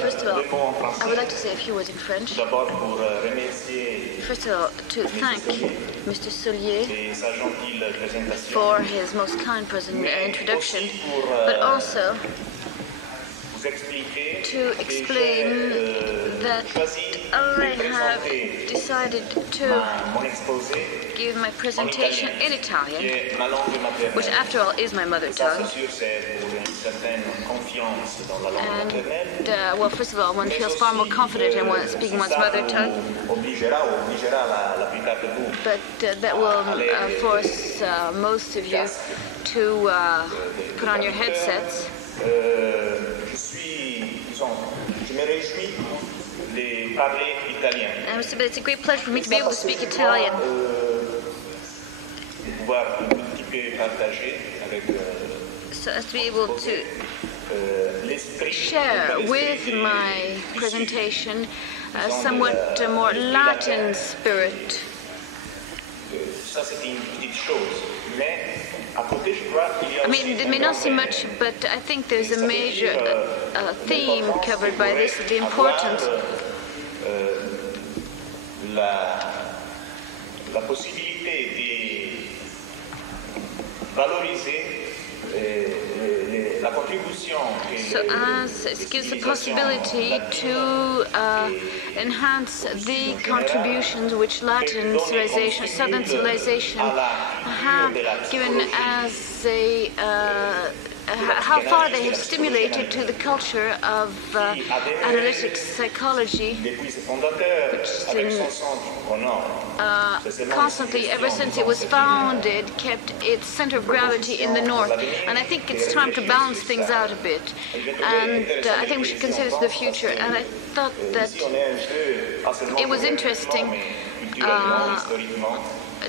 First of all, I would like to say a few words in French. First of all, to thank Mr. Solier for his most kind introduction, but also to explain that I have decided to give my presentation in Italian, which after all is my mother tongue. And, well, first of all, one feels far more confident in speaking one's mother tongue, but that will force most of you to put on your headsets. It's a great pleasure for me to be able to speak Italian. So as to be able to share with my presentation a somewhat more Latin spirit. I mean, it may not seem much, but I think there's a major theme covered by this, the importance la possibilité di valoriser la contribution. So as it gives the possibility to enhance the contributions which Latin civilization, Southern civilization have given as a how far they have stimulated to the culture of analytic psychology, which constantly, ever since it was founded, kept its center of gravity in the north. And I think it's time to balance things out a bit. And I think we should consider this in the future. And I thought that it was interesting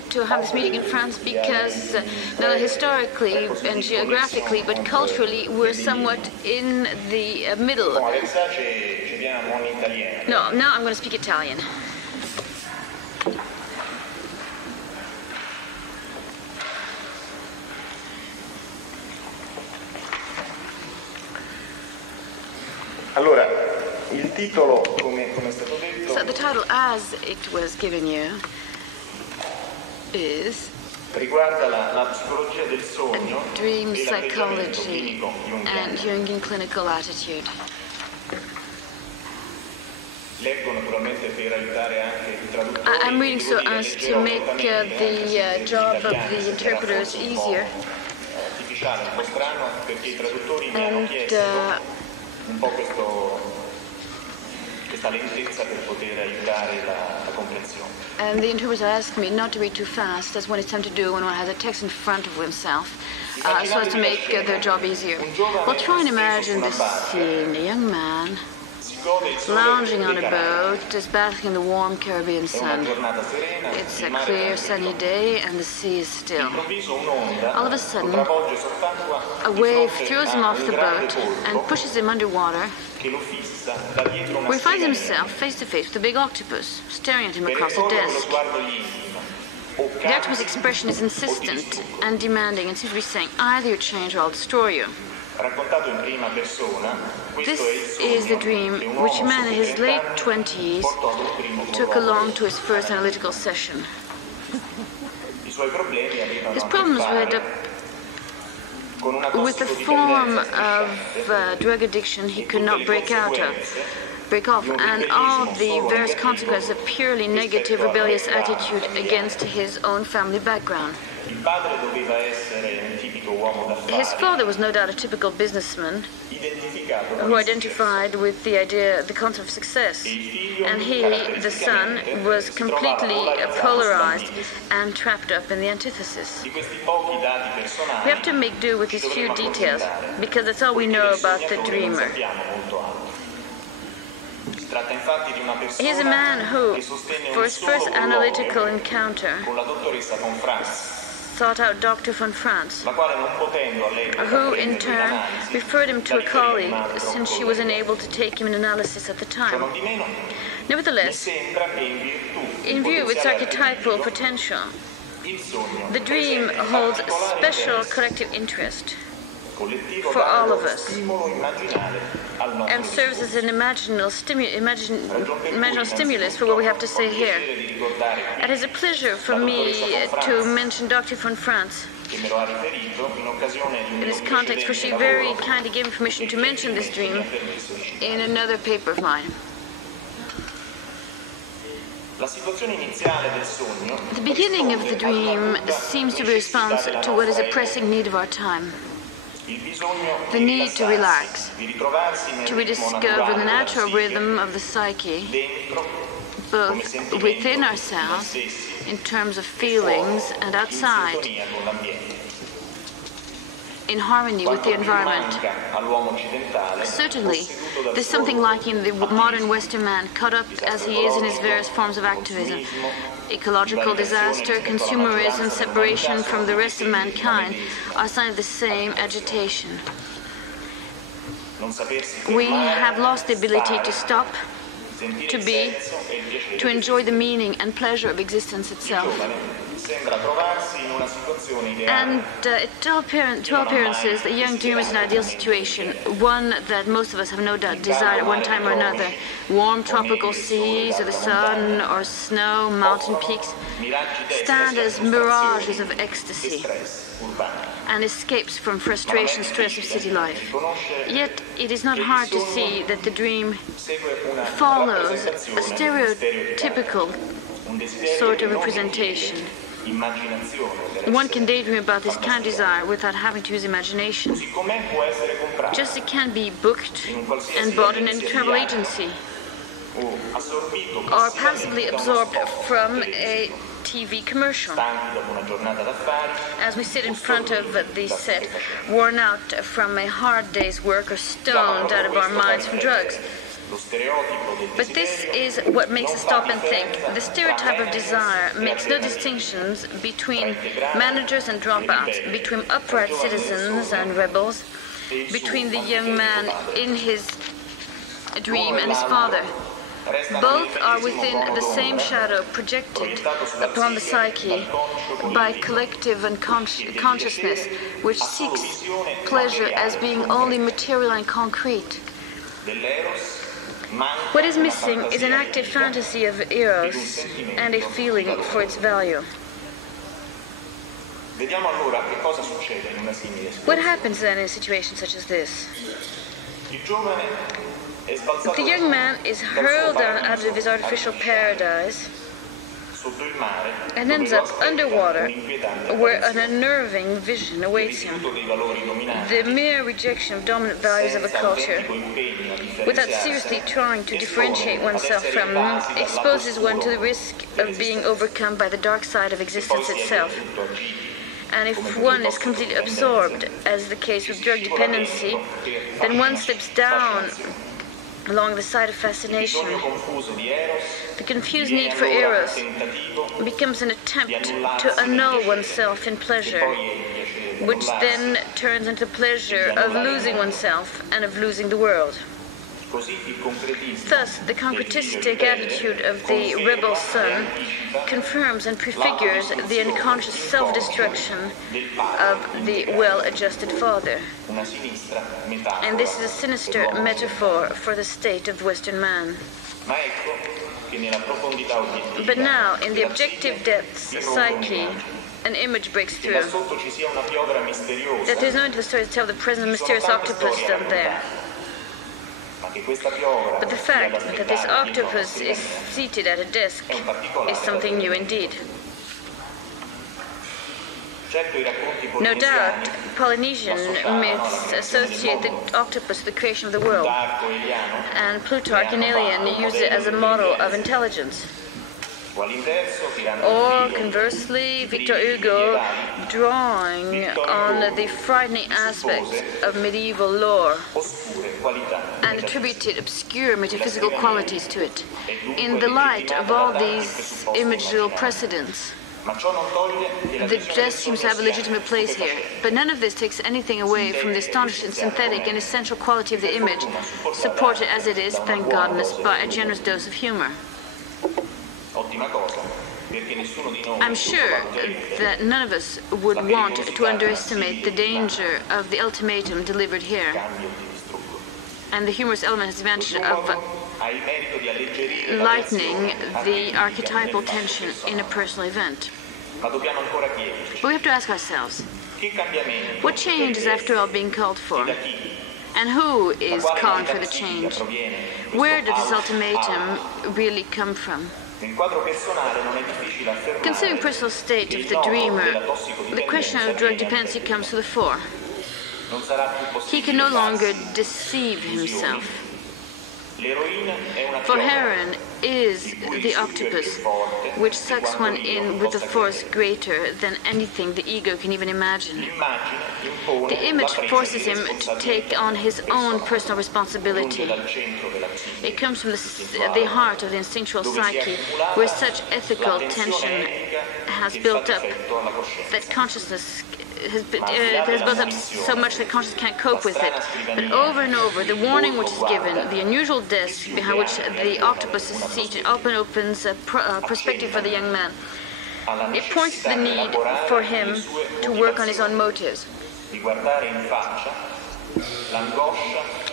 to have this meeting in France because not only historically and geographically, but culturally, we're somewhat in the middle. No, now I'm going to speak Italian. Allora, il titolo, come è stato detto, so the title, as it was given you, is riguarda la psicologia del sogno, dream psychology and Jungian clinical attitude. Leggo naturalmente per aiutare anche i traduttori. I'm reading so as to make the job of the interpreters easier. Artificiale, un po' strano, perché i traduttori mi hanno chiesto un po' questa lentezza per poter aiutare la comprensione. And the interpreters asked me not to read too fast, as one is tend to do when one has a text in front of oneself, so as to make their job easier. Well, try and imagine this scene: a young man lounging on a boat, just basking in the warm Caribbean sun. It's a clear, sunny day, and the sea is still. All of a sudden, a wave throws him off the boat and pushes him underwater, where he finds himself face to face with a big octopus, staring at him across the desk. The octopus' expression is insistent and demanding, and seems to be saying, either you change or I'll destroy you. This is the dream which a man in his late 20s took along to his first analytical session. His problems were with the form of drug addiction he could not break off, and all the various consequences of purely negative, rebellious attitude against his own family background. His father was no doubt a typical businessman who identified with the concept of success, and he, the son, was completely polarized and trapped up in the antithesis. We have to make do with these few details, because that's all we know about the dreamer. He's a man who, for his first analytical encounter, sought out Dr. von France, who in turn referred him to a colleague since she was unable to take him in analysis at the time. Nevertheless, in view of its archetypal potential, the dream holds special collective interest for all of us. And serves as an imaginal stimulus for what we have to say here. It is a pleasure for me to mention Dr. von France. In this context, for she very kindly gave me permission to mention this dream in another paper of mine. The beginning of the dream seems to be a response to what is a pressing need of our time. The need to relax, to rediscover the natural rhythm of the psyche, both within ourselves, in terms of feelings, and outside, in harmony with the environment. Certainly, there's something lacking in the modern Western man, caught up as he is in his various forms of activism. Ecological disaster, consumerism, separation from the rest of mankind are signs of the same agitation. We have lost the ability to stop, to be, to enjoy the meaning and pleasure of existence itself. And to all appearances, the young dreamer is an ideal situation, one that most of us have no doubt desired at one time or another. Warm tropical seas, or the sun, or snow, mountain peaks, stand as mirages of ecstasy and escapes from frustration, stress of city life. Yet it is not hard to see that the dream follows a stereotypical sort of representation. One can daydream about this kind of desire without having to use imagination. Just as it can be booked and bought in any travel agency, or passively absorbed from a TV commercial. As we sit in front of the set, worn out from a hard day's work or stoned out of our minds from drugs. But this is what makes us stop and think. The stereotype of desire makes no distinctions between managers and dropouts, between upright citizens and rebels, between the young man in his dream and his father. Both are within the same shadow projected upon the psyche by collective consciousness, which seeks pleasure as being only material and concrete. What is missing is an active fantasy of eros and a feeling for its value. What happens then in a situation such as this? The young man is hurled down out of his artificial paradise and ends up underwater, where an unnerving vision awaits him. The mere rejection of dominant values of a culture, without seriously trying to differentiate oneself from them, exposes one to the risk of being overcome by the dark side of existence itself. And if one is completely absorbed, as the case with drug dependency, then one slips down along the side of fascination. The confused need for eros becomes an attempt to annul oneself in pleasure, which then turns into pleasure of losing oneself and of losing the world. Thus, the concretistic attitude of the rebel son confirms and prefigures the unconscious self-destruction of the well-adjusted father. And this is a sinister metaphor for the state of Western man. But now, in the objective depths psyche, an image breaks through. That there's no end to the story to tell the presence of mysterious octopus down there. But the fact that this octopus is seated at a desk is something new indeed. No doubt, Polynesian myths associate the octopus with the creation of the world, and Plutarch and Alien use it as a model of intelligence. Or, conversely, Victor Hugo, drawing on the frightening aspects of medieval lore and attributed obscure metaphysical qualities to it. In the light of all these imageal precedents, the dress seems to have a legitimate place here, but none of this takes anything away from the astonishing synthetic and essential quality of the image, supported as it is, thank goodness, by a generous dose of humor. I'm sure that none of us would want to underestimate the danger of the ultimatum delivered here. And the humorous element has the advantage of lightening the archetypal tension in a personal event. But we have to ask ourselves, what change is after all being called for? And who is calling for the change? Where does this ultimatum really come from? Considering personal state of the dreamer, the question of drug dependency comes to the fore. He can no longer deceive himself. For heroin is the octopus, which sucks one in with a force greater than anything the ego can even imagine. The image forces him to take on his own personal responsibility. It comes from the heart of the instinctual psyche, where such ethical tension has built up that consciousness has built up so much that consciousness can't cope with it. But over and over, the warning which is given, the unusual desk behind which the octopus is seated, opens a perspective for the young man. It points to the need for him to work on his own motives,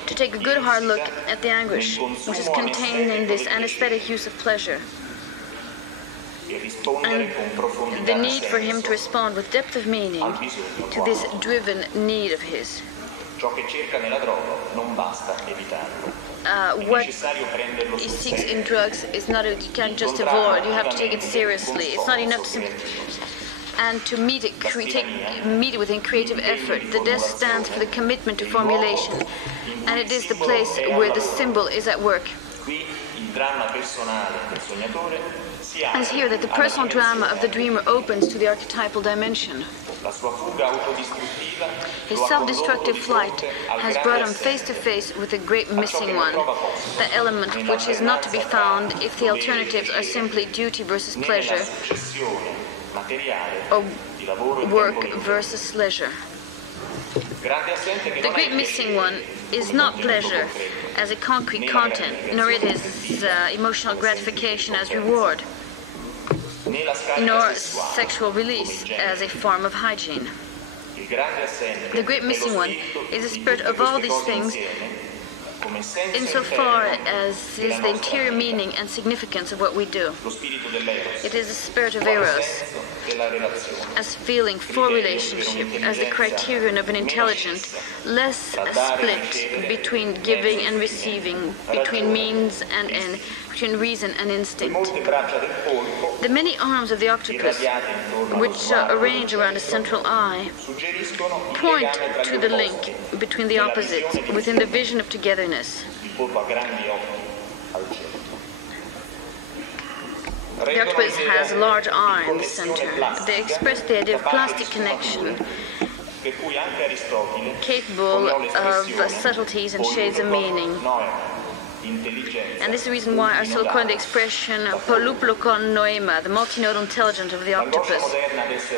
to take a good hard look at the anguish which is contained in this anesthetic use of pleasure, and the need for him to respond with depth of meaning to this driven need of his. What he seeks in drugs is not, you can't just avoid, you have to take it seriously. It's not enough to simply, and to meet it within creative effort. The desk stands for the commitment to formulation, and it is the place where the symbol is at work. And it's here that the personal drama of the dreamer opens to the archetypal dimension. His self-destructive flight has brought him face to face with the great missing one, the element which is not to be found if the alternatives are simply duty versus pleasure, or work versus leisure. The great missing one is not pleasure as a concrete content, nor it is emotional gratification as reward, nor sexual release as a form of hygiene. The great missing one is the spirit of all these things insofar as is the interior meaning and significance of what we do. It is the spirit of Eros, as feeling for relationship, as the criterion of an intelligent, less split between giving and receiving, between means and end, between reason and instinct. The many arms of the octopus, which are arranged around a central eye, point to the link between the opposites within the vision of togetherness. The octopus has a large eye in the center. They express the idea of plastic connection, capable of subtleties and shades of meaning. And this is the reason why Aristotle coined the expression poluplochon noema, the multinodal intelligence of the octopus.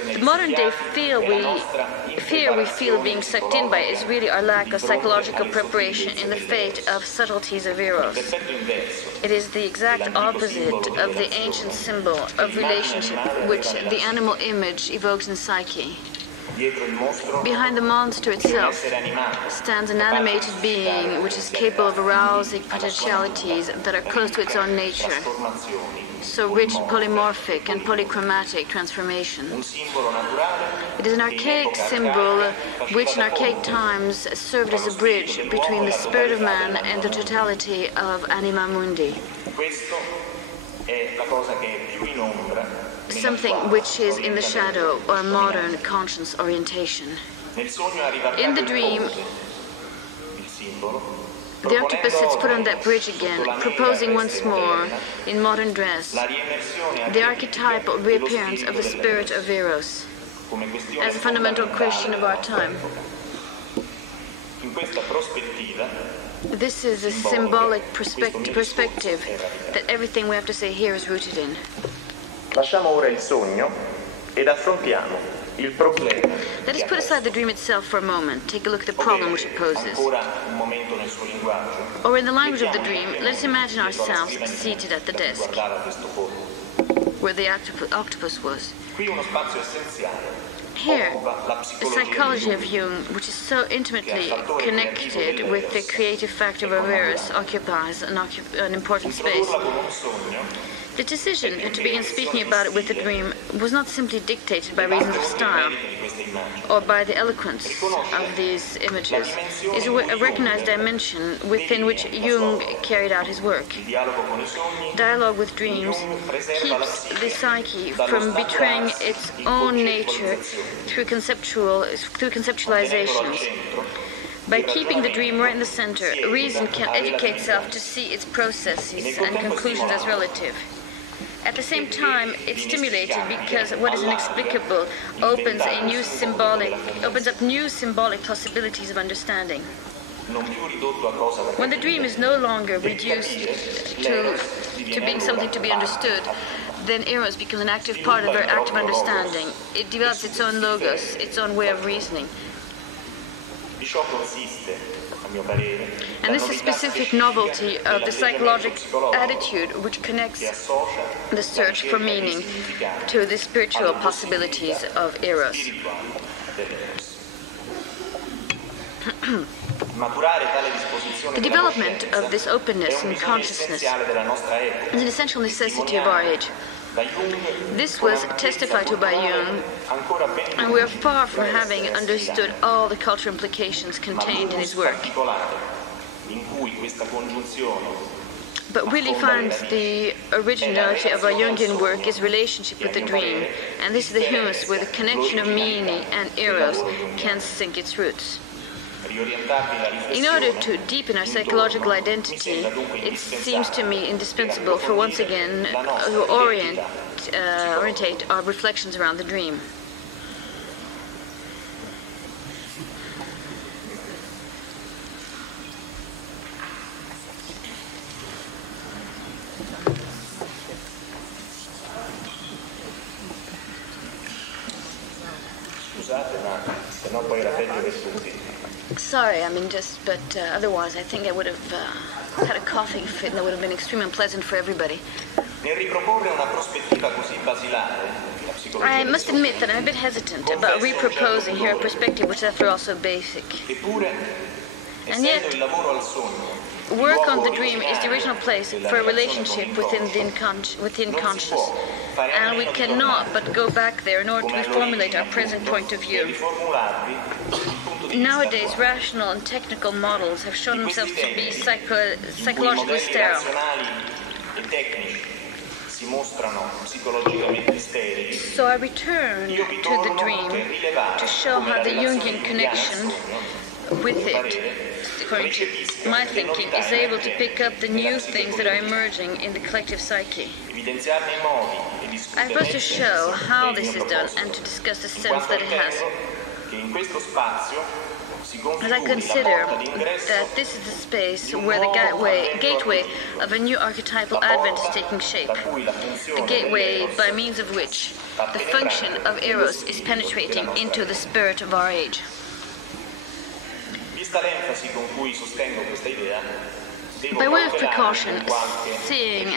The modern day fear we feel being sucked in by it is really our lack of psychological preparation in the fate of subtleties of Eros. It is the exact opposite of the ancient symbol of relationship which the animal image evokes in psyche. Behind the monster itself stands an animated being which is capable of arousing potentialities that are close to its own nature, so rich, polymorphic, and polychromatic transformation. It is an archaic symbol which in archaic times served as a bridge between the spirit of man and the totality of anima mundi. Something which is in the shadow or modern conscience orientation. In the dream, the octopus sits put on that bridge again, proposing once more, in modern dress, the archetypal reappearance of the spirit of Eros as a fundamental question of our time. This is a symbolic perspective that everything we have to say here is rooted in. Lasciamo ora il sogno ed affrontiamo il problema. Let us put aside the dream itself for a moment. Take a look at the problem which it poses. Or in the language of the dream, let us imagine ourselves seated at the desk where the octopus was. Here, the psychology of Jung, which is so intimately connected with the creative factor of Eros, occupies an important space. The decision to begin speaking about it with the dream was not simply dictated by reasons of style or by the eloquence of these images. It is a recognized dimension within which Jung carried out his work. Dialogue with dreams keeps the psyche from betraying its own nature through conceptualizations. By keeping the dream right in the center, reason can educate itself to see its processes and conclusions as relative. At the same time, it's stimulated because what is inexplicable opens up new symbolic possibilities of understanding. When the dream is no longer reduced to being something to be understood, then Eros becomes an active part of our active understanding. It develops its own logos, its own way of reasoning. And this is specific novelty of the psychological attitude which connects the search for meaning to the spiritual possibilities of Eros. The development of this openness in consciousness is an essential necessity of our age. This was testified to by Jung, and we are far from having understood all the cultural implications contained in his work. But really finds the originality of our Jungian work is relationship with the dream, and this is the humus where the connection of meaning and Eros can sink its roots. In order to deepen our psychological identity, it seems to me indispensable for once again to orientate our reflections around the dream. Sorry, but otherwise I think I would have had a coughing fit and that would have been extremely unpleasant for everybody. I must admit that I'm a bit hesitant about reproposing here a perspective which is after all so basic. And yet, work on the dream is the original place for a relationship within the unconscious, and we cannot but go back there in order to reformulate our present point of view. Nowadays, rational and technical models have shown themselves to be psychologically sterile. So I return to the dream to show how the Jungian connection with it, according to my thinking, is able to pick up the new things that are emerging in the collective psyche. I propose to show how this is done and to discuss the sense that it has. As I consider that this is the space where the gateway of a new archetypal advent is taking shape, the gateway by means of which the function of Eros is penetrating into the spirit of our age. By way of precaution, seeing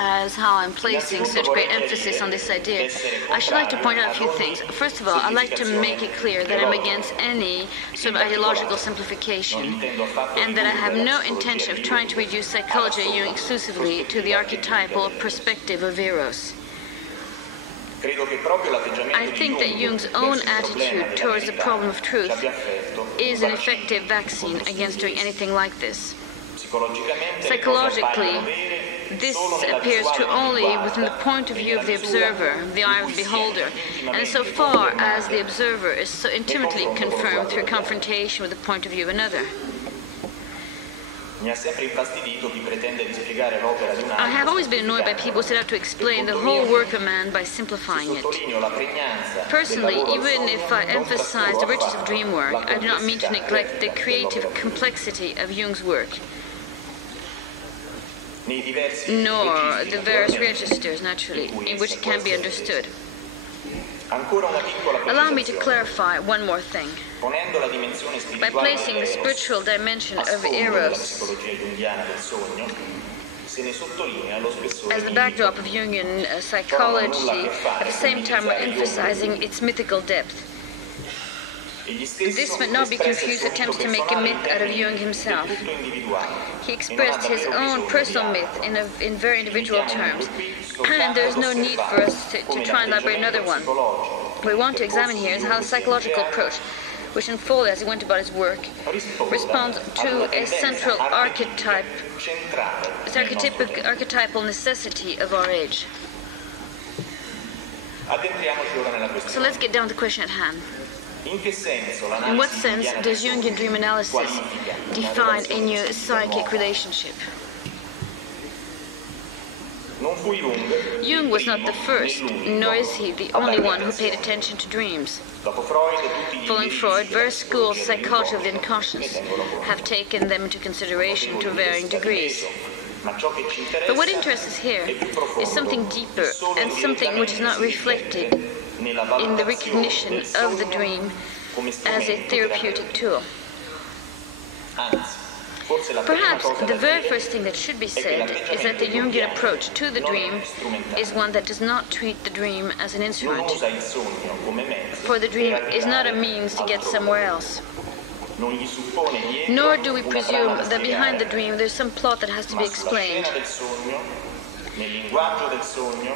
as how I'm placing such great emphasis on this idea, I should like to point out a few things. First of all, I'd like to make it clear that I'm against any sort of ideological simplification, and that I have no intention of trying to reduce psychology of Jung exclusively to the archetypal perspective of Eros. I think that Jung's own attitude towards the problem of truth is an effective vaccine against doing anything like this. Psychologically, this appears to only within the point of view of the observer, the eye of the beholder, and so far as the observer is so intimately confirmed through confrontation with the point of view of another. I have always been annoyed by people who set out to explain the whole work of man by simplifying it. Personally, even if I emphasize the richness of dream work, I do not mean to neglect the creative complexity of Jung's work, nor the various registers, naturally, in which it can be understood. Allow me to clarify one more thing. By placing the spiritual dimension of Eros as the backdrop of Jungian psychology, at the same time we're emphasizing its mythical depth. This might not be confused with attempts to make a myth out of Jung himself. He expressed his own personal myth in very individual terms, and there is no need for us to try and elaborate another one. What we want to examine here is how the psychological approach, which unfolded as he went about his work, responds to a central archetypal necessity of our age. So let's get down to the question at hand. In what sense does Jungian dream analysis define a new psychic relationship? Jung was not the first, nor is he the only one who paid attention to dreams. Following Freud, various schools of psychology of the unconscious have taken them into consideration to varying degrees. But what interests us here is something deeper and something which is not reflected in the recognition of the dream as a therapeutic tool. Perhaps the very first thing that should be said is that the Jungian approach to the dream is one that does not treat the dream as an instrument, for the dream is not a means to get somewhere else. Nor do we presume that behind the dream there's some plot that has to be explained.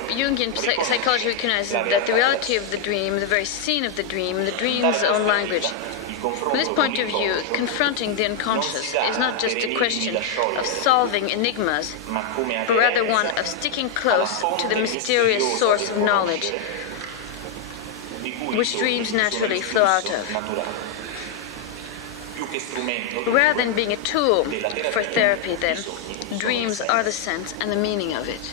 Jungian psychology recognizes that the reality of the dream, the very scene of the dream's own language. From this point of view, confronting the unconscious is not just a question of solving enigmas, but rather one of sticking close to the mysterious source of knowledge, which dreams naturally flow out of. Rather than being a tool for therapy, then, dreams are the sense and the meaning of it.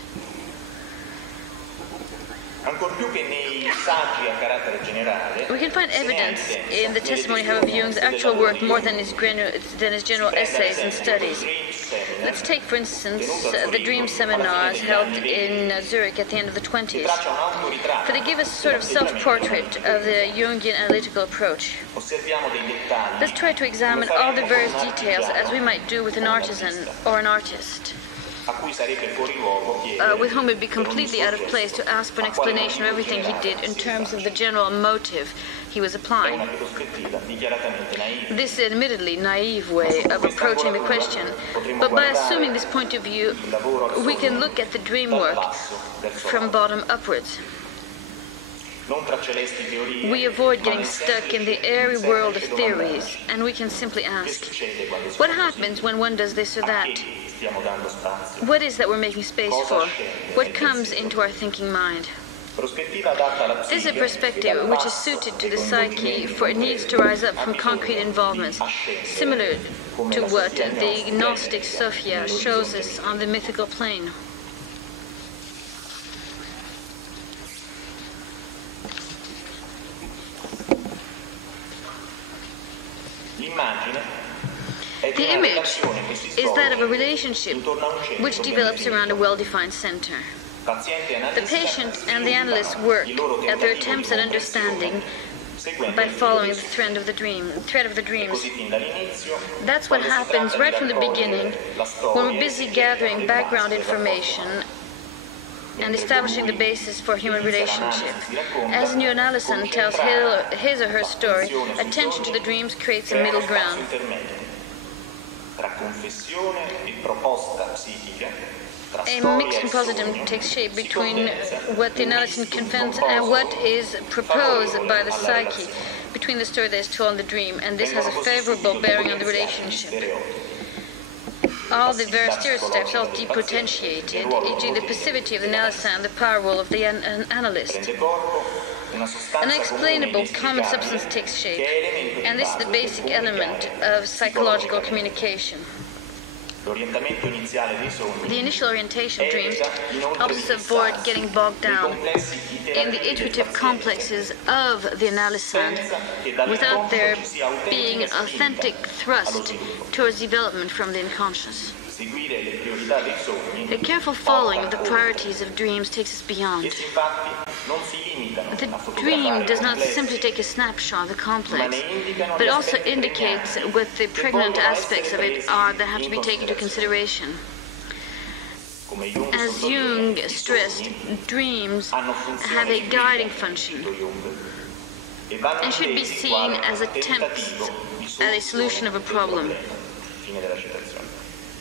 We can find evidence in the testimony of Jung's actual work more than his general essays and studies. Let's take, for instance, the dream seminars held in Zurich at the end of the 20s. For they give us a sort of self-portrait of the Jungian analytical approach. Let's try to examine all the various details as we might do with an artisan or an artist, with whom it would be completely out of place to ask for an explanation of everything he did in terms of the general motive he was applying. This is admittedly naive way of approaching the question, but by assuming this point of view, we can look at the dream work from bottom upwards. We avoid getting stuck in the airy world of theories, and we can simply ask, what happens when one does this or that? What is that we're making space for? What comes into our thinking mind? This is a perspective which is suited to the psyche, for it needs to rise up from concrete involvements, similar to what the Gnostic Sophia shows us on the mythical plane. The image is that of a relationship which develops around a well-defined center. The patient and the analyst work at their attempts at understanding by following the thread of the dreams. That's what happens right from the beginning when we're busy gathering background information and establishing the basis for human relationship. As a new analyst tells his or her story, attention to the dreams creates a middle ground. A mixed compositum takes shape between what the analyst confesses and what is proposed by the psyche, between the story that is told in the dream, and this has a favorable bearing on the relationship. All the various stereotypes are depotentiated, e.g. the passivity of the analyst and the power role of the analyst. An unexplainable common substance takes shape, and this is the basic element of psychological communication. The initial orientation of dreams helps us avoid getting bogged down in the intuitive complexes of the analyst without there being an authentic thrust towards development from the unconscious. A careful following of the priorities of dreams takes us beyond. The dream does not simply take a snapshot of the complex, but also indicates what the pregnant aspects of it are that have to be taken into consideration. As Jung stressed, dreams have a guiding function and should be seen as attempts at a solution of a problem.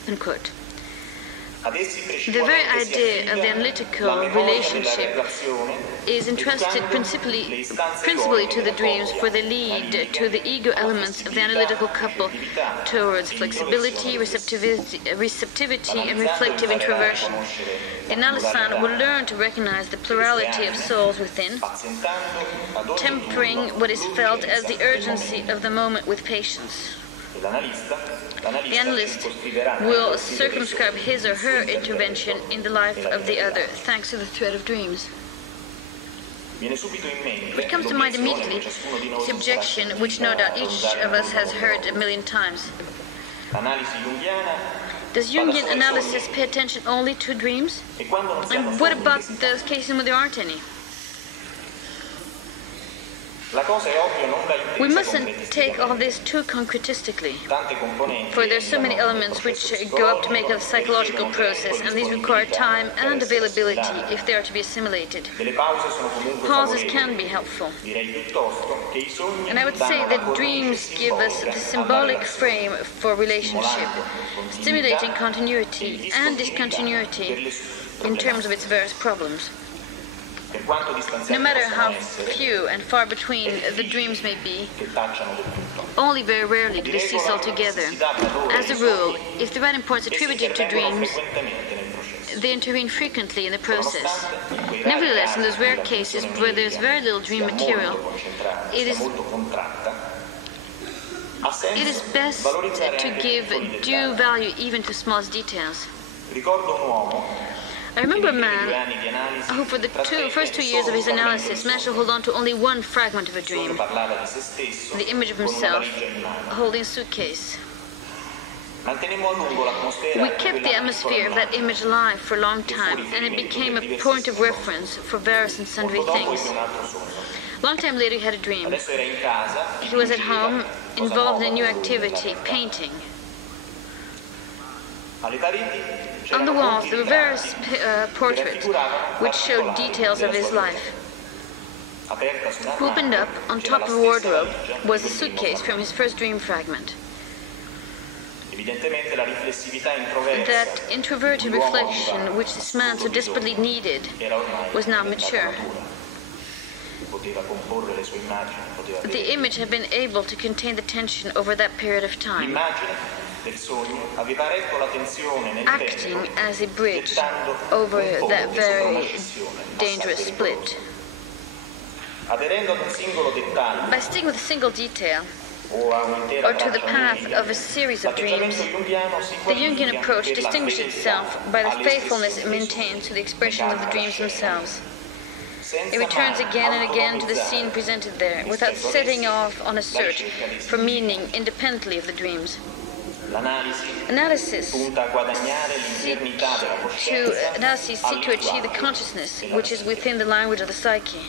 Unquote. The very idea of the analytical relationship is entrusted principally to the dreams, for they lead to the ego elements of the analytical couple towards flexibility, receptivity, and reflective introversion. The analysand will learn to recognize the plurality of souls within, tempering what is felt as the urgency of the moment with patience. The analyst will circumscribe his or her intervention in the life of the other, thanks to the thread of dreams. What comes to mind immediately is the objection, which no doubt each of us has heard a million times. Does Jungian analysis pay attention only to dreams? And what about those cases when there aren't any? We mustn't take all this too concretistically, for there are so many elements which go up to make a psychological process, and these require time and availability if they are to be assimilated. Pauses can be helpful. And I would say that dreams give us the symbolic frame for relationship, stimulating continuity and discontinuity in terms of its various problems. No matter how few and far between the dreams may be, only very rarely do they cease altogether. As a rule, if the right importance is attributed to dreams, they intervene frequently in the process. Nevertheless, in those rare cases where there is very little dream material, it is best to give due value even to smallest details. I remember a man who, for the first 2 years of his analysis, managed to hold on to only one fragment of a dream, the image of himself holding a suitcase. We kept the atmosphere of that image alive for a long time, and it became a point of reference for various and sundry things. A long time later, he had a dream. He was at home, involved in a new activity, painting. On the walls, there were various portraits which showed details of his life. Opened up, on top of a wardrobe, was a suitcase from his first dream fragment. That introverted reflection which this man so desperately needed was now mature. The image had been able to contain the tension over that period of time, acting as a bridge over that very dangerous split. By sticking with a single detail, or to the path of a series of dreams, the Jungian approach distinguished itself by the faithfulness it maintains to the expressions of the dreams themselves. It returns again and again to the scene presented there, without setting off on a search for meaning independently of the dreams. Analyses seek to achieve the consciousness which is within the language of the psyche.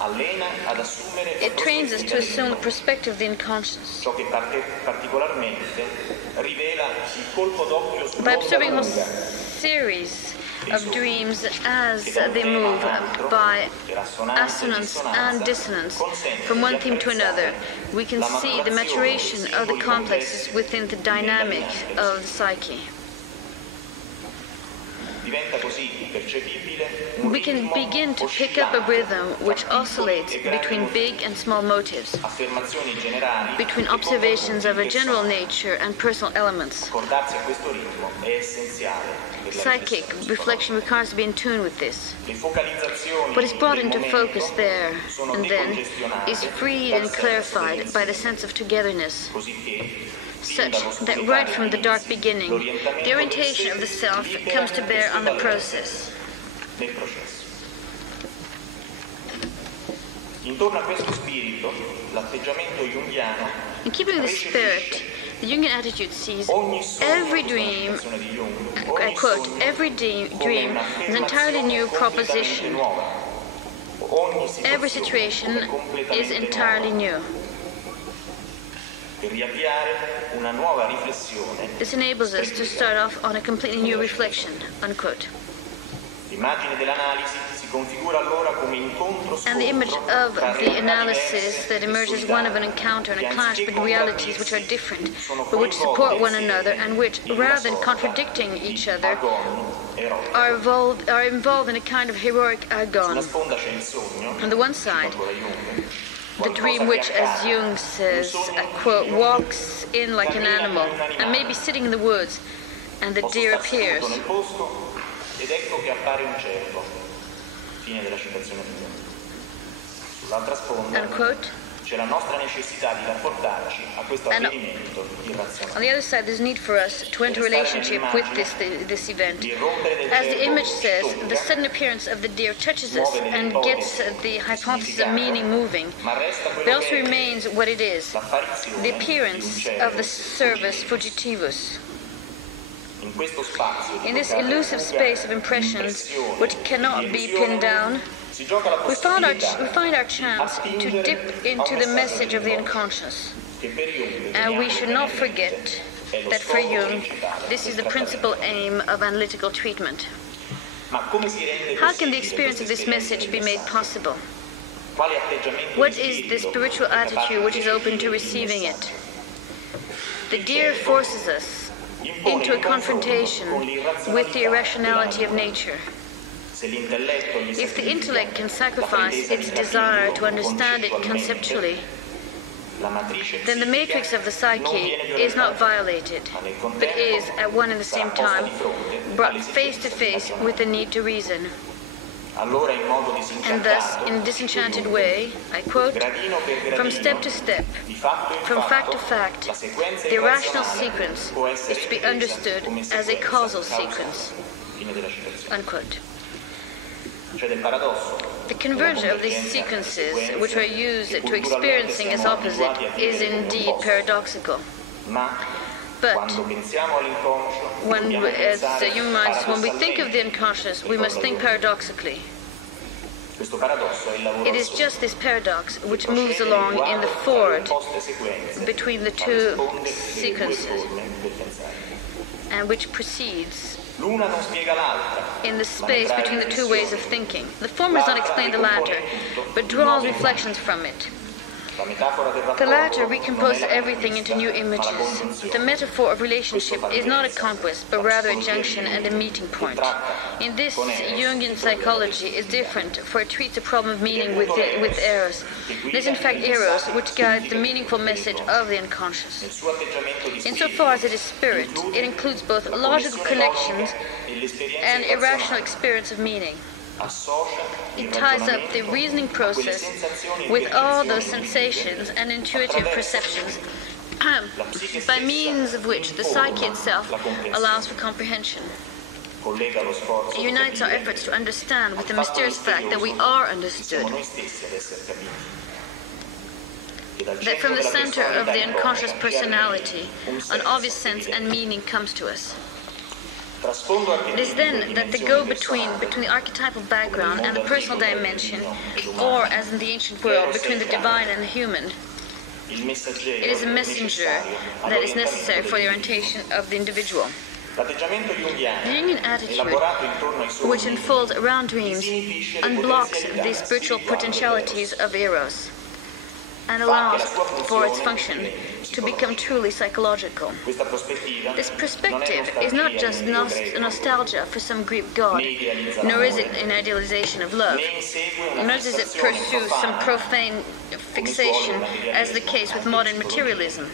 It trains us to assume the perspective of the unconscious. By observing a whole series of dreams as they move by assonance and dissonance from one theme to another, we can see the maturation of the complexes within the dynamic of the psyche. We can begin to pick up a rhythm which oscillates between big and small motives, between observations of a general nature and personal elements. Psychic reflection requires to be in tune with this. What is brought into focus there and then is freed and clarified by the sense of togetherness, such that right from the dark beginning, the orientation of the self comes to bear on the process. In keeping with the spirit, the Jungian attitude sees every dream, I quote, every dream is an entirely new proposition. Every situation is entirely new. This enables us to start off on a completely new reflection, unquote. And the image of the analysis that emerges one of an encounter and a clash between realities which are different, but which support one another, and which, rather than contradicting each other, are involved in a kind of heroic agon. On the one side, the dream which, as Jung says, I quote, walks in like an animal, and may be sitting in the woods, and the deer appears. Unquote. And on the other side, there's need for us to enter a relationship with this event. As the image says, the sudden appearance of the deer touches us and gets the hypothesis of meaning moving. But also remains what it is, the appearance of the servus fugitivus. In this elusive space of impressions, which cannot be pinned down, we find our chance to dip into the message of the unconscious. And we should not forget that for Jung, this is the principal aim of analytical treatment. How can the experience of this message be made possible? What is the spiritual attitude which is open to receiving it? The deer forces us into a confrontation with the irrationality of nature. If the intellect can sacrifice its desire to understand it conceptually, then the matrix of the psyche is not violated, but is, at one and the same time, brought face to face with the need to reason. And thus, in a disenchanted way, I quote, from step to step, from fact to fact, the irrational sequence is to be understood as a causal sequence. Unquote. The convergence of these sequences, which are used to experiencing as opposite, is indeed paradoxical. But as Jung reminds us, when we think of the unconscious, we must think paradoxically. It is just this paradox which moves along in the forward between the two sequences, and which proceeds in the space between the two ways of thinking. The former does not explain the latter, but draws reflections from it. The latter recomposes everything into new images. The metaphor of relationship is not a conquest, but rather a junction and a meeting point. In this, Jungian psychology is different, for it treats the problem of meaning with eros. It is in fact eros which guides the meaningful message of the unconscious. Insofar as it is spirit, it includes both logical connections and irrational experience of meaning. It ties up the reasoning process with all those sensations and intuitive perceptions by means of which the psyche itself allows for comprehension. It unites our efforts to understand with the mysterious fact that we are understood. That from the center of the unconscious personality, an obvious sense and meaning comes to us. It is then that the go-between the archetypal background and the personal dimension, or, as in the ancient world, between the divine and the human, it is a messenger that is necessary for the orientation of the individual. The Jungian attitude, which unfolds around dreams, unblocks the spiritual potentialities of eros and allows for its function to become truly psychological. This perspective is not just nostalgia for some Greek god, nor is it an idealization of love, nor does it pursue some profane fixation, as the case with modern materialism.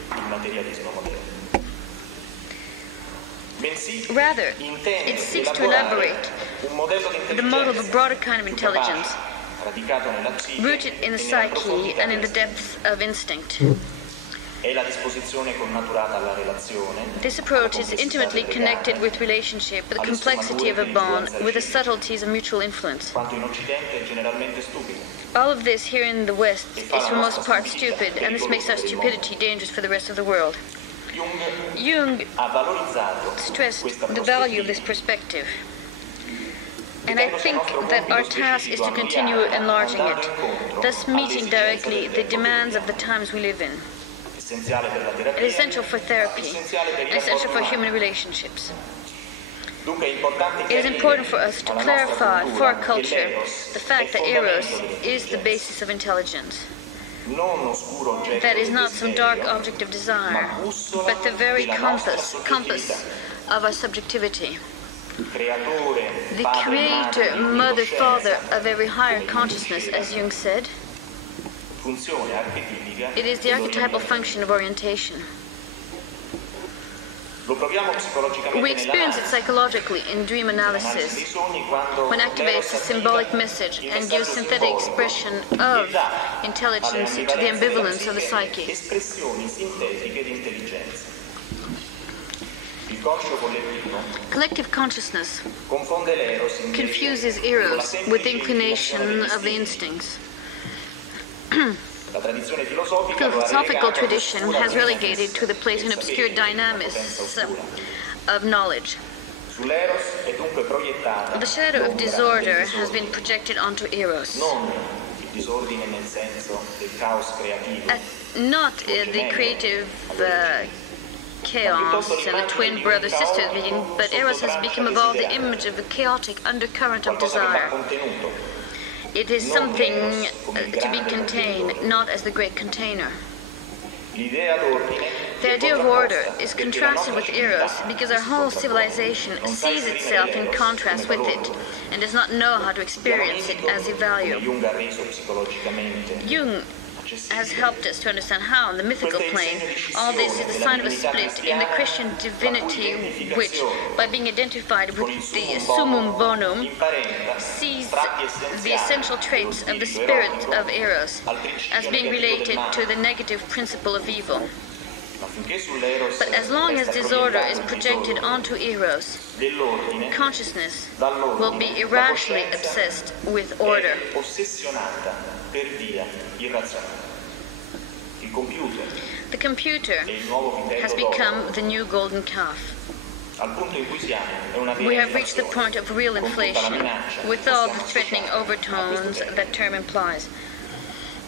Rather, it seeks to elaborate the model of a broader kind of intelligence, rooted in the psyche and in the depths of instinct. This approach is intimately connected with relationship, with the complexity of a bond, with the subtleties of mutual influence. All of this here in the West is for the most part stupid, and this makes our stupidity dangerous for the rest of the world. Jung stressed the value of this perspective. And I think that our task is to continue enlarging it, thus meeting directly the demands of the times we live in. It is essential for therapy, and essential for human relationships. It is important for us to clarify for our culture the fact that Eros is the basis of intelligence. That is not some dark object of desire, but the very compass of our subjectivity. The creator, mother, father of every higher consciousness, as Jung said. It is the archetypal function of orientation. We experience it psychologically in dream analysis, when activates a symbolic message and gives synthetic expression of intelligence to the ambivalence of the psyche. Collective consciousness confuses Eros with the inclination of the instincts. Philosophical tradition has relegated to the place an obscure dynamism of knowledge. The shadow of disorder has been projected onto Eros. Not the creative chaos and the twin brother-sister being, but Eros has become above the image of the chaotic undercurrent of desire. It is something to be contained, not as the great container. The idea of order is contrasted with Eros because our whole civilization sees itself in contrast with it and does not know how to experience it as a value. Jung has helped us to understand how, on the mythical plane, all this is the sign of a split in the Christian divinity which, by being identified with the summum bonum, sees the essential traits of the spirit of Eros as being related to the negative principle of evil. But as long as disorder is projected onto Eros, consciousness will be irrationally obsessed with order. The computer has become the new golden calf. We have reached the point of real inflation, with all the threatening overtones that term implies.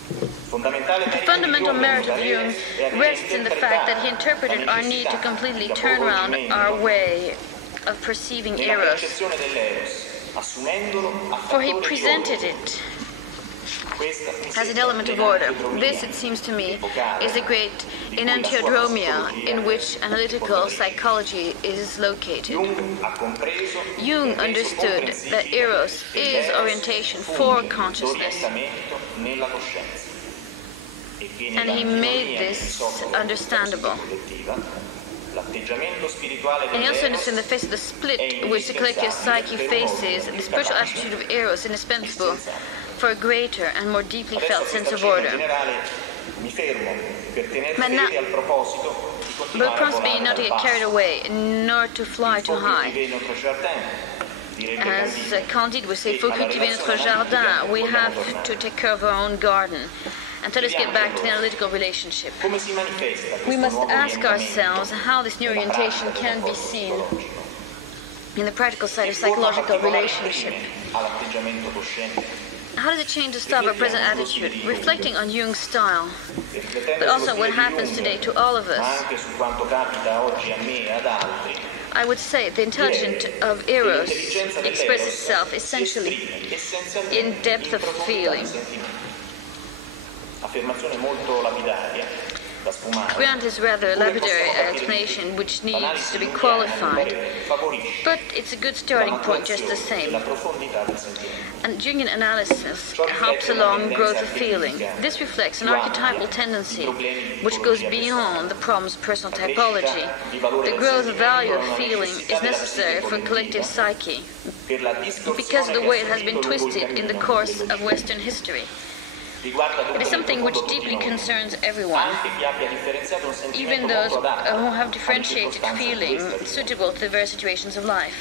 The fundamental merit of Jung rests in the fact that he interpreted our need to completely turn around our way of perceiving Eros, for he presented it as an element of order. This, it seems to me, is the great enantiodromia in which analytical psychology is located. Jung understood that Eros is orientation for consciousness, and he made this understandable. And he also understood in the face of the split which the collective psyche faces, the spiritual attitude of Eros is indispensable for a greater and more deeply felt sense of order. But promise me not to get carried away, nor to fly too high. As Candide would say, faut cultiver notre jardin. We have to take care of our own garden. And let us get back to the analytical relationship. We must ask ourselves how this new orientation can be seen in the practical side of psychological relationship. How does it change the style of our present attitude, reflecting on Jung's style, but also what happens today to all of us? I would say the intelligence of Eros expresses itself essentially in depth of feeling. Grant is rather a lapidary explanation which needs to be qualified, but it's a good starting point just the same. And Jungian analysis helps along growth of feeling. This reflects an archetypal tendency which goes beyond the problem's personal typology. The growth of value of feeling is necessary for collective psyche because of the way it has been twisted in the course of Western history. It is something which deeply concerns everyone, even those who have differentiated feeling suitable to the various situations of life.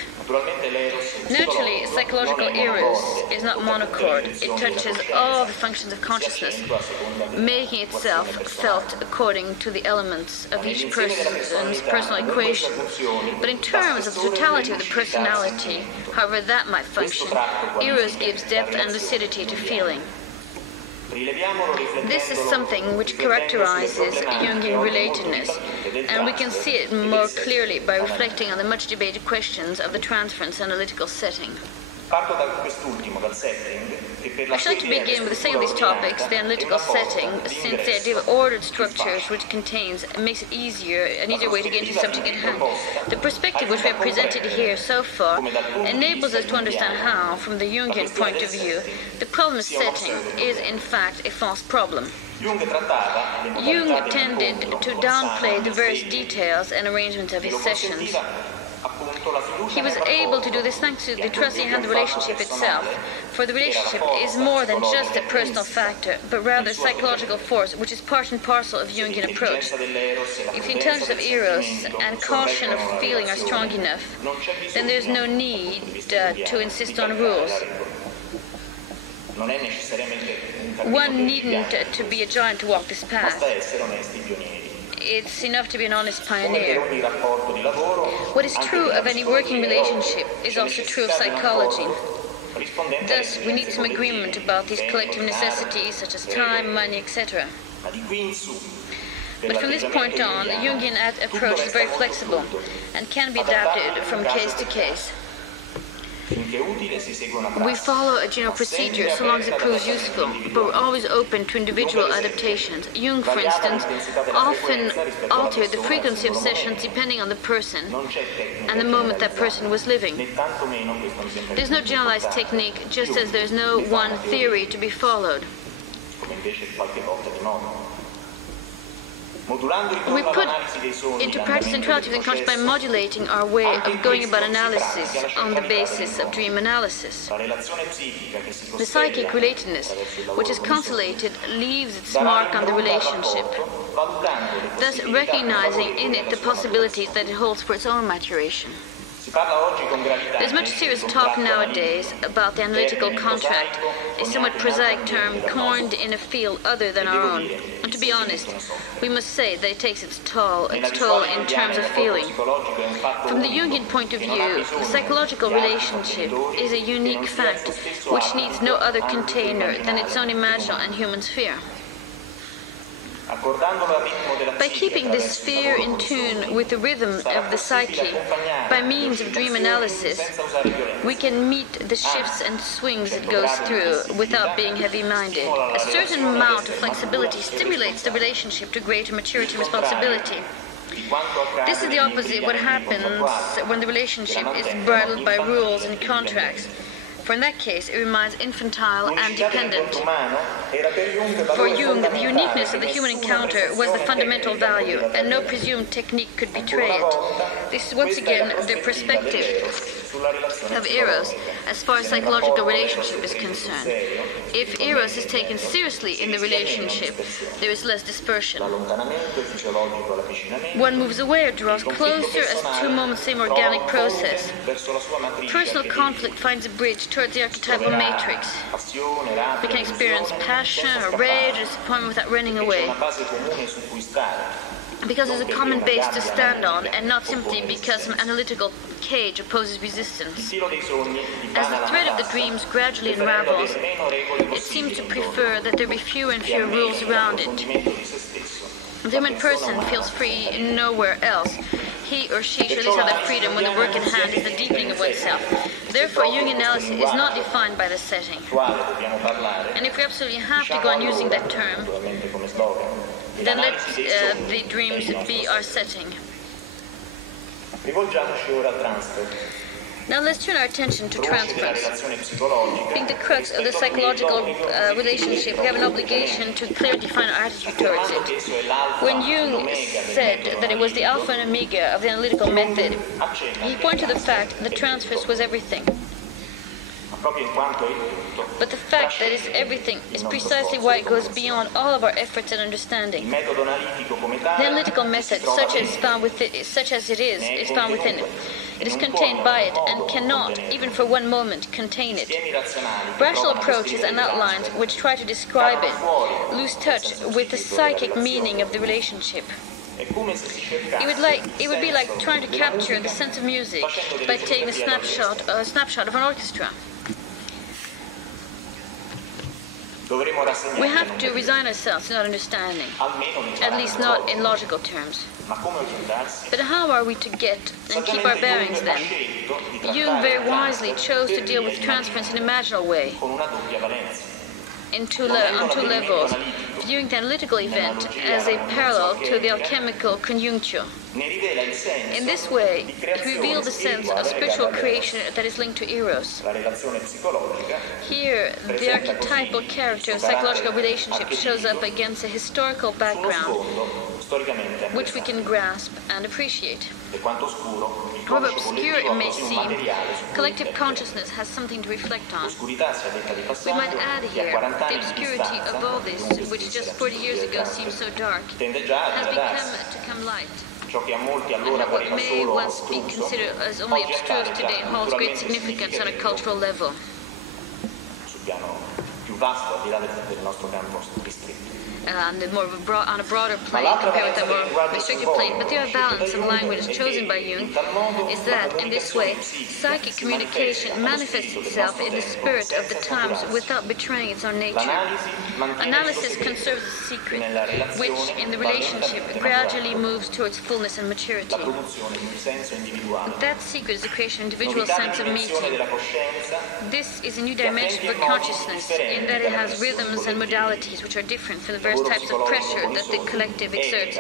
Naturally, psychological Eros is not monochord. It touches all the functions of consciousness, making itself felt according to the elements of each person's personal equation. But in terms of the totality of the personality, however that might function, Eros gives depth and lucidity to feeling. This is something which characterizes Jungian relatedness, and we can see it more clearly by reflecting on the much debated questions of the transference analytical setting. I should like to begin with the second of these topics, the analytical setting, since the idea of ordered structures which contains makes it an easier way to get into the subject at hand. The perspective which we have presented here so far enables us to understand how, from the Jungian point of view, the problem setting is in fact a false problem. Jung tended to downplay the various details and arrangements of his sessions. He was able to do this thanks to the trust he had in the relationship itself, for the relationship is more than just a personal factor, but rather a psychological force, which is part and parcel of Jungian approach. If the intelligence of Eros and caution of feeling are strong enough, then there's no need to insist on rules. One needn't to be a giant to walk this path. It's enough to be an honest pioneer. What is true of any working relationship is also true of psychology. Thus, we need some agreement about these collective necessities, such as time, money, etc. But from this point on, the Jungian approach is very flexible and can be adapted from case to case. We follow a general procedure so long as it proves useful, but we're always open to individual adaptations. Jung, for instance, often altered the frequency of sessions depending on the person and the moment that person was living. There's no generalized technique, just as there's no one theory to be followed. We put into practice centrality of the unconscious by modulating our way of going about analysis on the basis of dream analysis. The psychic relatedness, which is consolidated, leaves its mark on the relationship, thus recognizing in it the possibilities that it holds for its own maturation. There's much serious talk nowadays about the analytical contract, a somewhat prosaic term coined in a field other than our own. And to be honest, we must say that it takes its toll in terms of feeling. From the Jungian point of view, the psychological relationship is a unique fact which needs no other container than its own imaginal and human sphere. By keeping this sphere in tune with the rhythm of the psyche, by means of dream analysis, we can meet the shifts and swings it goes through without being heavy-minded. A certain amount of flexibility stimulates the relationship to greater maturity and responsibility. This is the opposite of what happens when the relationship is bridled by rules and contracts. For in that case, it remains infantile and dependent. For Jung, the uniqueness of the human encounter was the fundamental value, and no presumed technique could betray it. This is once again the perspective of Eros as far as psychological relationship is concerned. If Eros is taken seriously in the relationship, there is less dispersion. One moves away or draws closer as two moments, same organic process. Personal conflict finds a bridge towards the archetypal matrix. We can experience passion or rage or disappointment without running away, because there's a common base to stand on, and not simply because some analytical cage opposes resistance. As the thread of the dreams gradually unravels, it seems to prefer that there be fewer and fewer rules around it. The human person feels free nowhere else. He or she should at least have that freedom when the work in hand is the deepening of oneself. Therefore, Jungian analysis is not defined by the setting. And if we absolutely have to go on using that term, then let the dreams be our setting. Now let's turn our attention to transference. Being the crux of the psychological relationship, we have an obligation to clearly define our attitude towards it. When Jung said that it was the alpha and omega of the analytical method, he pointed to the fact that transference was everything. But the fact that it's everything is precisely why it goes beyond all of our efforts and understanding. The analytical method, such as it is found within it. It is contained by it and cannot, even for one moment, contain it. Rational approaches and outlines which try to describe it lose touch with the psychic meaning of the relationship. It would be like trying to capture the sense of music by taking a snapshot of an orchestra. We have to resign ourselves to not understanding, at least not in logical terms. But how are we to get and keep our bearings then? Jung very wisely chose to deal with transference in an imaginal way, on two levels, viewing the analytical event as a parallel to the alchemical conjunctio. In this way, he revealed the sense of spiritual creation that is linked to Eros. Here, the archetypal character of psychological relationship shows up against a historical background which we can grasp and appreciate. However obscure it may seem, collective consciousness has something to reflect on. We might add here, the obscurity of all this, which just 40 years ago seemed so dark, has become light. And what may once be considered as only abstruse today holds great significance on a cultural level. On a broader plane compared with a more restricted plane, but the balance of language chosen by Jung is that, in this way, psychic communication manifests itself in the spirit of the times without betraying its own nature. Analysis conserves the secret, which, in the relationship, gradually moves towards fullness and maturity. That secret is the creation of individual sense of meeting. This is a new dimension for consciousness, in that it has rhythms and modalities which are different from the various types of pressure that the collective exerts.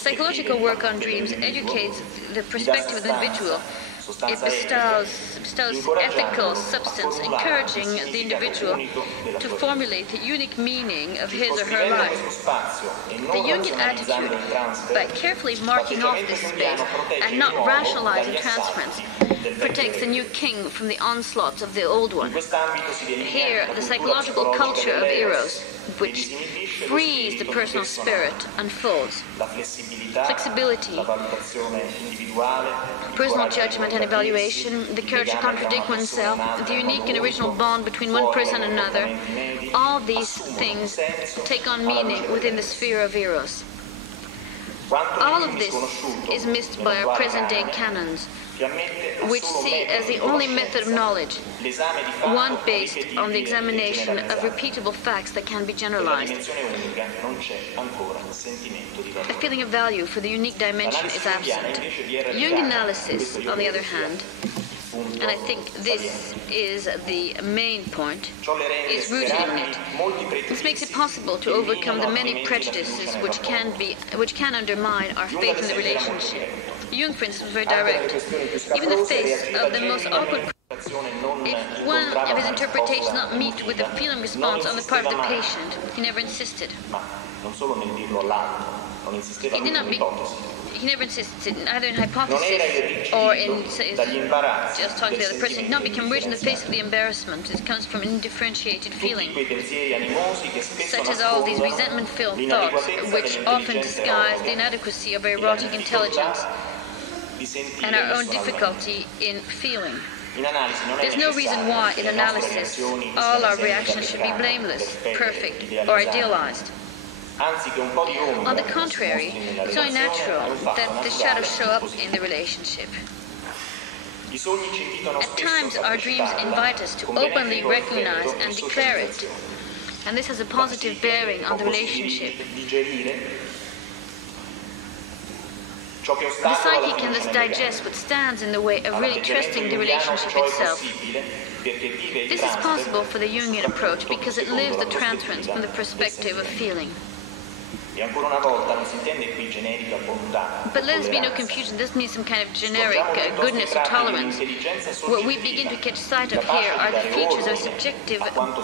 Psychological work on dreams educates the perspective of the individual. It bestows ethical substance, encouraging the individual to formulate the unique meaning of his or her life. The Jungian attitude, by carefully marking off this space and not rationalizing transference, protects the new king from the onslaughts of the old one. Here, the psychological culture of Eros, which frees the personal spirit, unfolds. Flexibility, personal judgment and evaluation, the courage to contradict oneself, the unique and original bond between one person and another, all these things take on meaning within the sphere of Eros. All of this is missed by our present-day canons, which see as the only method of knowledge, one based on the examination of repeatable facts that can be generalized. A feeling of value for the unique dimension is absent. Jungian analysis, on the other hand, and I think this is the main point, is rooted in it. This makes it possible to overcome the many prejudices which can undermine our faith in the relationship. Jung, for instance, was very direct. Even in the face of the most awkward, if one of his interpretations not meet with a feeling response on the part of the patient, he never insisted. He never insisted, either in hypothesis or in just talking to the other person. He did not become rigid in the face of the embarrassment. It comes from indifferentiated feeling, such as all these resentment-filled thoughts, which often disguise the inadequacy of our erotic intelligence and our own difficulty in feeling. There's no reason why, in analysis, all our reactions should be blameless, perfect, or idealized. On the contrary, it's only natural that the shadows show up in the relationship. At times, our dreams invite us to openly recognize and declare it, and this has a positive bearing on the relationship. The psyche can thus digest what stands in the way of really trusting the relationship itself. This is possible for the Jungian approach because it lives the transference from the perspective of feeling. But let us be no confusion, this means some kind of generic goodness or tolerance. What we begin to catch sight of here are the features of a subjective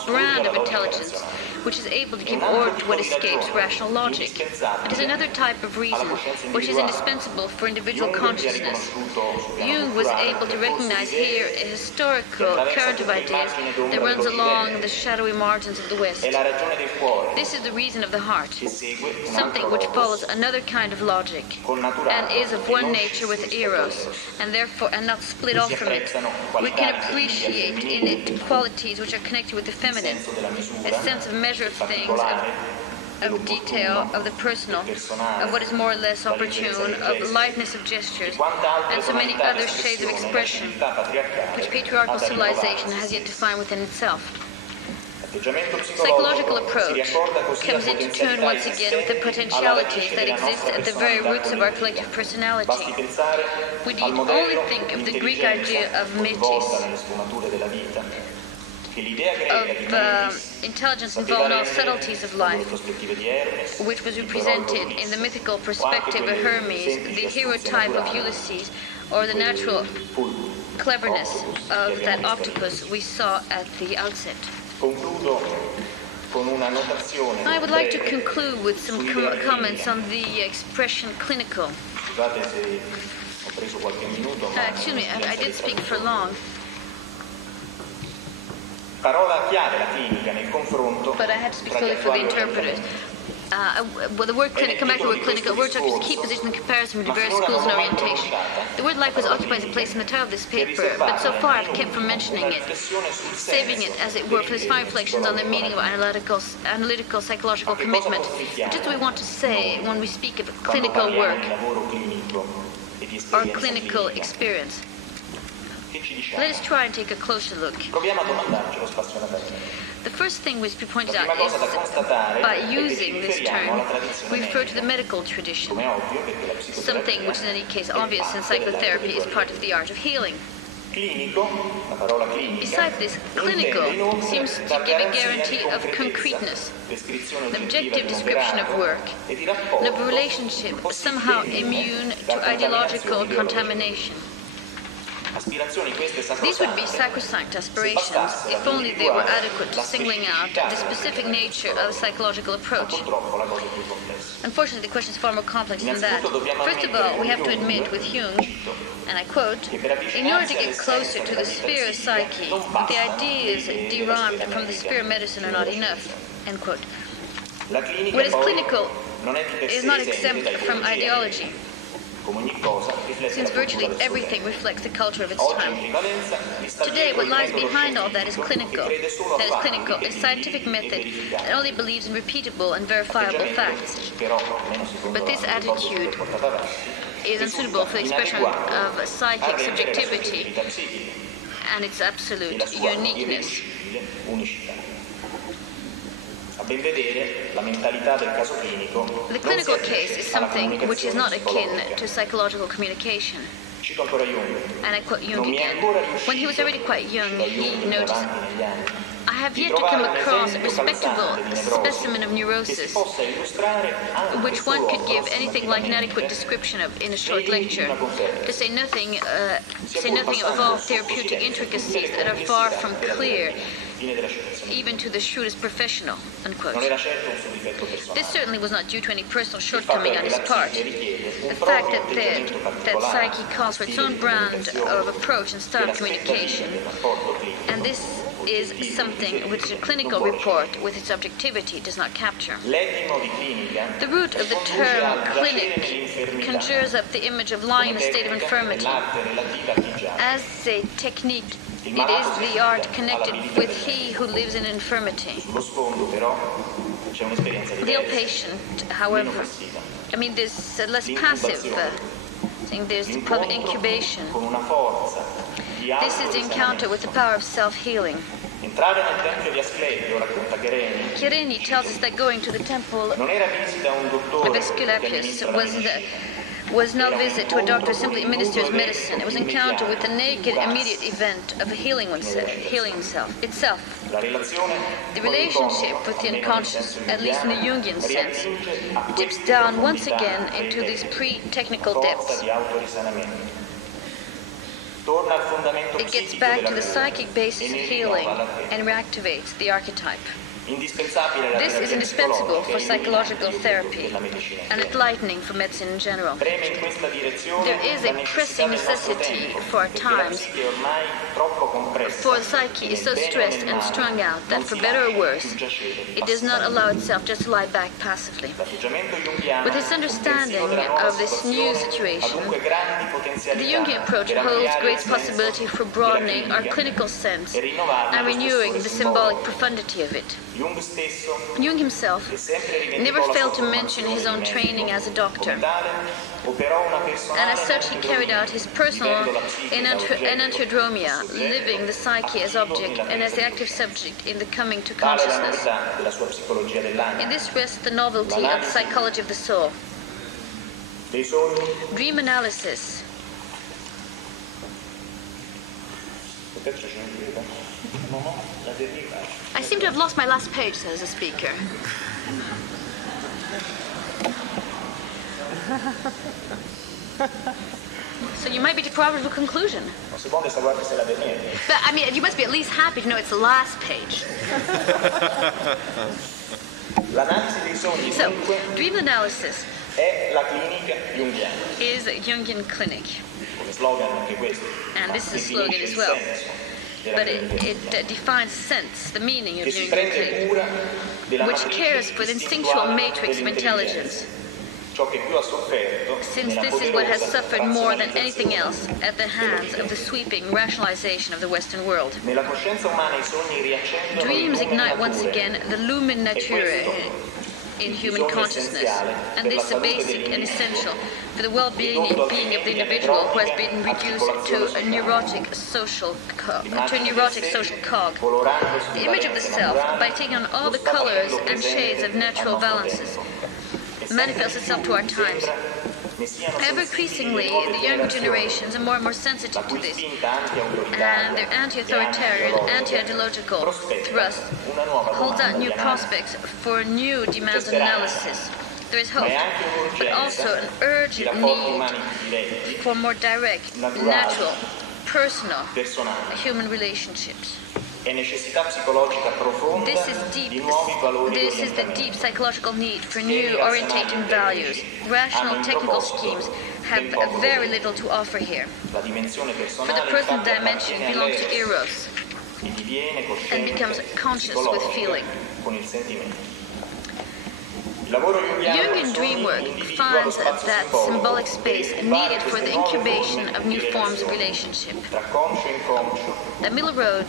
brand of intelligence, which is able to give order to what escapes rational logic. It is another type of reason, which is indispensable for individual consciousness. Jung was able to recognize here a historical current of ideas that runs along the shadowy margins of the West. This is the reason of the heart, something which follows another kind of logic, and is of one nature with Eros, and therefore not split off from it. We can appreciate in it qualities which are connected with the feminine, a sense of measure of things, of detail, of the personal, of what is more or less opportune, of lightness of gestures, and so many other shades of expression, which patriarchal civilization has yet to find within itself. psychological approach comes into tune once again with the potentialities that exist at the very roots of our collective personality. We need only think of the Greek idea of metis, of intelligence involved in all subtleties of life, which was represented in the mythical perspective of Hermes, the hero type of Ulysses, or the natural cleverness of that octopus we saw at the outset. I would like to conclude with some comments on the expression clinical. Excuse me, I did speak for long. But I had to speak slowly for the interpreters. Well, the word clinic, come back to the word clinical. Word structures key position in comparison between various schools and orientation. The word life was occupies a place in the title of this paper, but so far I've kept from mentioning it, saving it, as it were, for his fine reflections on the meaning of analytical psychological commitment. But just what we want to say when we speak of clinical work or clinical experience. Let us try and take a closer look. The first thing which we pointed out is by using this term, we refer to the medical tradition, something which is in any case obvious since psychotherapy is part of the art of healing. Besides this, clinical seems to give a guarantee of concreteness, an objective description of work, and of a relationship somehow immune to ideological contamination. These would be sacrosanct aspirations if only they were adequate to singling out the specific nature of the psychological approach. Unfortunately, the question is far more complex than that. First of all, we have to admit with Jung, and I quote, "In order to get closer to the sphere of psyche, the ideas derived from the sphere of medicine are not enough." End quote. What is clinical is not exempt from ideology, since virtually everything reflects the culture of its time. Today, what lies behind all that is clinical. That is clinical, a scientific method that only believes in repeatable and verifiable facts. But this attitude is unsuitable for the expression of psychic subjectivity and its absolute uniqueness. The clinical case is something which is not akin to psychological communication. And I quote Jung again. When he was already quite young, he noticed, "I have yet to come across a respectable specimen of neurosis, which one could give anything like an adequate description of in a short lecture, to say nothing of all therapeutic intricacies that are far from clear, even to the shrewdest professional," unquote. This certainly was not due to any personal shortcoming on his part. The fact that psyche calls for its own brand of approach and style of communication, and this is something which a clinical report with its objectivity does not capture. The root of the term clinic conjures up the image of lying in a state of infirmity. As a technique, it is the art connected with he who lives in infirmity. The ill patient, however, there's less passive thing, there's the public incubation. This is the encounter with the power of self-healing. Chiarini tells us that going to the temple of Aesculapius was no visit to a doctor who simply administers medicine. It was an encounter with the naked, immediate event of healing himself itself. The relationship with the unconscious, at least in the Jungian sense, dips down once again into these pre-technical depths. It gets back to the psychic basis of healing and reactivates the archetype. This is indispensable for psychological therapy and enlightening for medicine in general. There is a pressing necessity for our times, for the psyche is so stressed and strung out that, for better or worse, it does not allow itself just to lie back passively. With this understanding of this new situation, the Jungian approach holds great possibility for broadening our clinical sense and renewing the symbolic profundity of it. Jung himself never failed to mention his own training as a doctor. And as such, he carried out his personal enantiodromia, living the psyche as object and as the active subject in the coming to consciousness. In this rests the novelty of the psychology of the soul. Dream analysis. I seem to have lost my last page, says the speaker. So you might be deprived of a conclusion. But I mean, you must be at least happy to know it's the last page. So, dream analysis is a Jungian clinic. And this is a slogan as well. But it defines sense, the meaning of Jungian clinic, which cares for the instinctual matrix of intelligence. Since this is what has suffered more than anything else at the hands of the sweeping rationalization of the Western world. Dreams ignite once again the lumen naturae in human consciousness, and this is basic and essential for the well-being of the individual who has been reduced to a neurotic social cog. The image of the self, by taking on all the colors and shades of natural balances, manifests itself to our times. Ever increasingly, the younger generations are more and more sensitive to this, and their anti-authoritarian, anti-ideological thrust holds out new prospects for new demands on analysis. There is hope, but also an urgent need for more direct, natural, personal human relationships. This is the deep psychological need for new orientating values. Rational technical schemes have very little to offer here. For the personal dimension belongs to Eros and becomes conscious with feeling. Jungian dream work finds that symbolic space needed for the incubation of new forms of relationship. The middle road,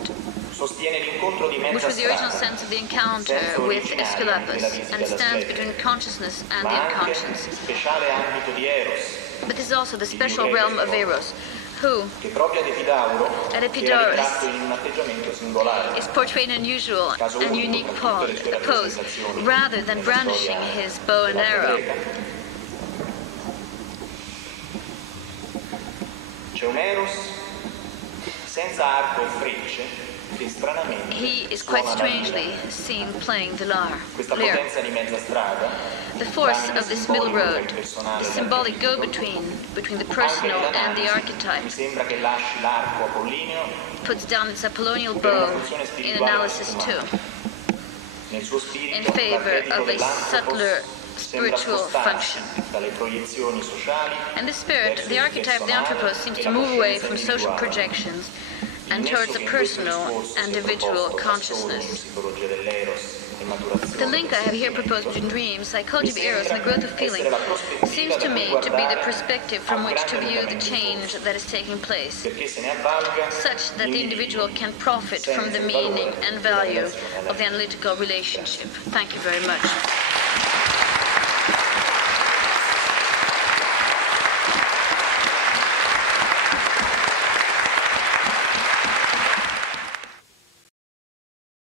which was the original sense of the encounter with Aesculapius, and stands between consciousness and the unconscious. But this is also the special realm of Eros, who, at Epidaurus, is portrayed in an unusual and unique pose, rather than brandishing his bow and arrow. He is quite strangely seen playing the lyre. The force of this middle road, the symbolic go-between between the personal and the archetype, puts down its Apollonial bow in analysis too, in favor of a subtler spiritual function. And the spirit, the archetype of the anthropos, seems to move away from social projections and towards a personal and individual consciousness. The link I have here proposed between dreams, psychology of Eros, and the growth of feeling seems to me to be the perspective from which to view the change that is taking place, such that the individual can profit from the meaning and value of the analytical relationship. Thank you very much.